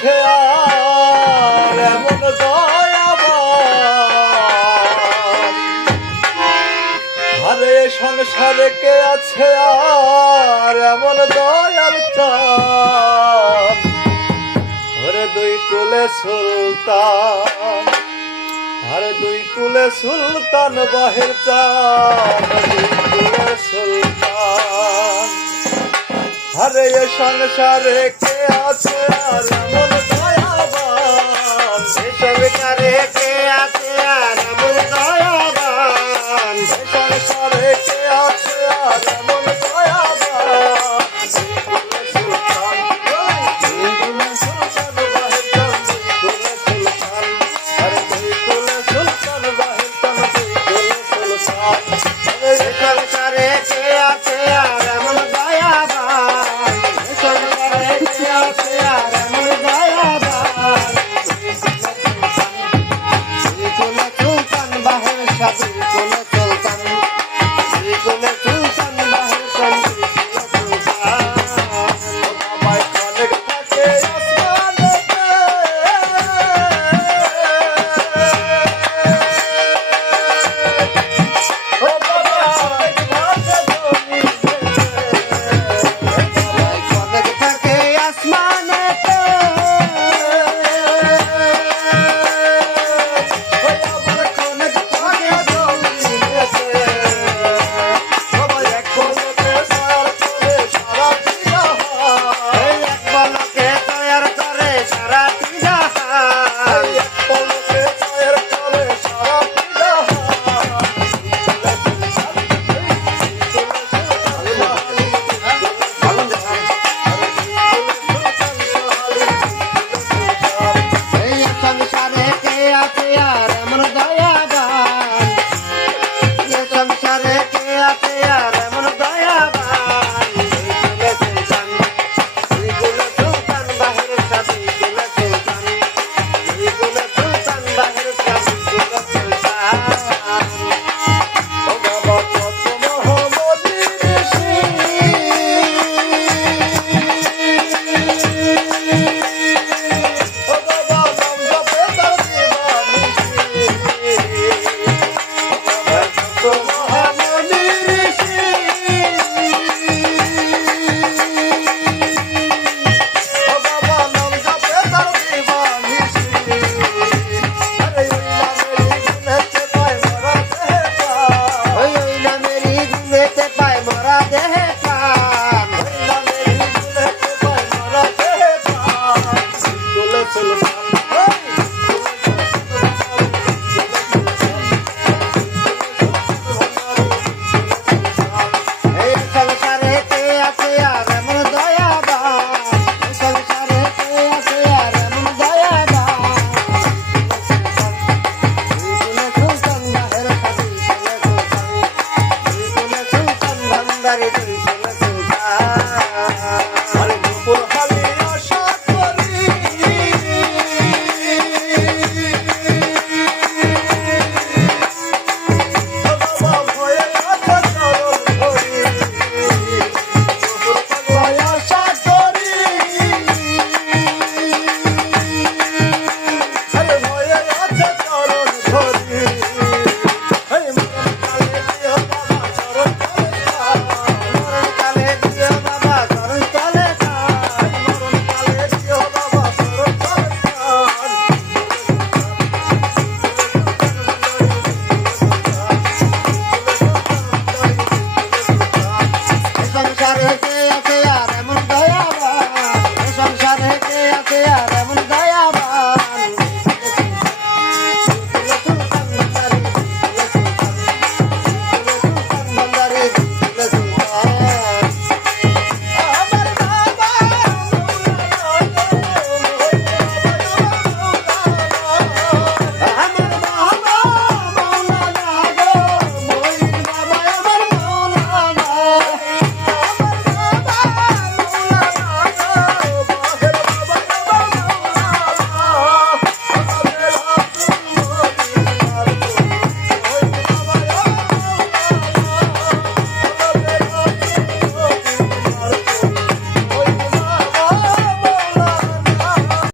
আছে আর এমন দয়াবান, আরে সংসারে কে আছে আর এমন দয়াল চান, ওরে দুই কুলে সুলতান, আরে দুই কুলে সুলতান বাহির চান, দুই কুলে সুলতান। আরে এ সংসারে কে আছে আর এমন দয়াবান, এ সংসারে কে আছে আর এমন দয়াবান, এ সংসারে কে আছে আর এমন দয়াবান, দুই কুলে সুলতান বাহির চান, দুই কুলে সুলতান, আরে দুই কুলে সুলতান বাহির চান, দুই কুলে সুলতান। এ সংসারে কে আছে আর এমন দয়াবান, এ সংসারে কে আছে আর এমন দয়াবান, দুই কুলে সুলতান বাহির শাহ, দুই কুলে সুলতান, দুই কুলে সুলতান বাহির শাহ, দুই কুলে সুলতান। আমায় অনেক থাকে আসমানেতে, ও বাবা অনেক ভাষা জমিতে, অনেক থাকে আসমানেতে, ও আমার অনেক ভাষা জমিতে, সবাই এক বলতে সার করে সারা বিহার, এই এক পলকে তৈয়ার করে সারাটি জাহান, এক বলতে সার করে সারা বিহার। এই সংসারে কে আছে আর এমন দয়াবান, এই সংসারে কে আছে আর এমন দয়াবান, দুই কুলে সুলতান বাহির শাহ, দুই কুলে সুলতান, দুই কুলে সুলতান বাহির শাহ, দুই কুলে সুলতান। ও বাবা কত মহম্মদী ঋষি, ও বাবা নাম জপে তার দিবানিশি, ও বাবা কত মহম্মদী ঋষি, ও বাবা নাম জপে তার দিবানিশি, আরে ওই নামেরই গুণেতে পায় মরা দেহে প্রাণ, ওই ওই নামেরই গুণেতে পায় মরা দেহে প্রাণ, ওই নামেরই গুণেতে পায় মরা দেহে প্রাণ, দুই কুলে সুলতান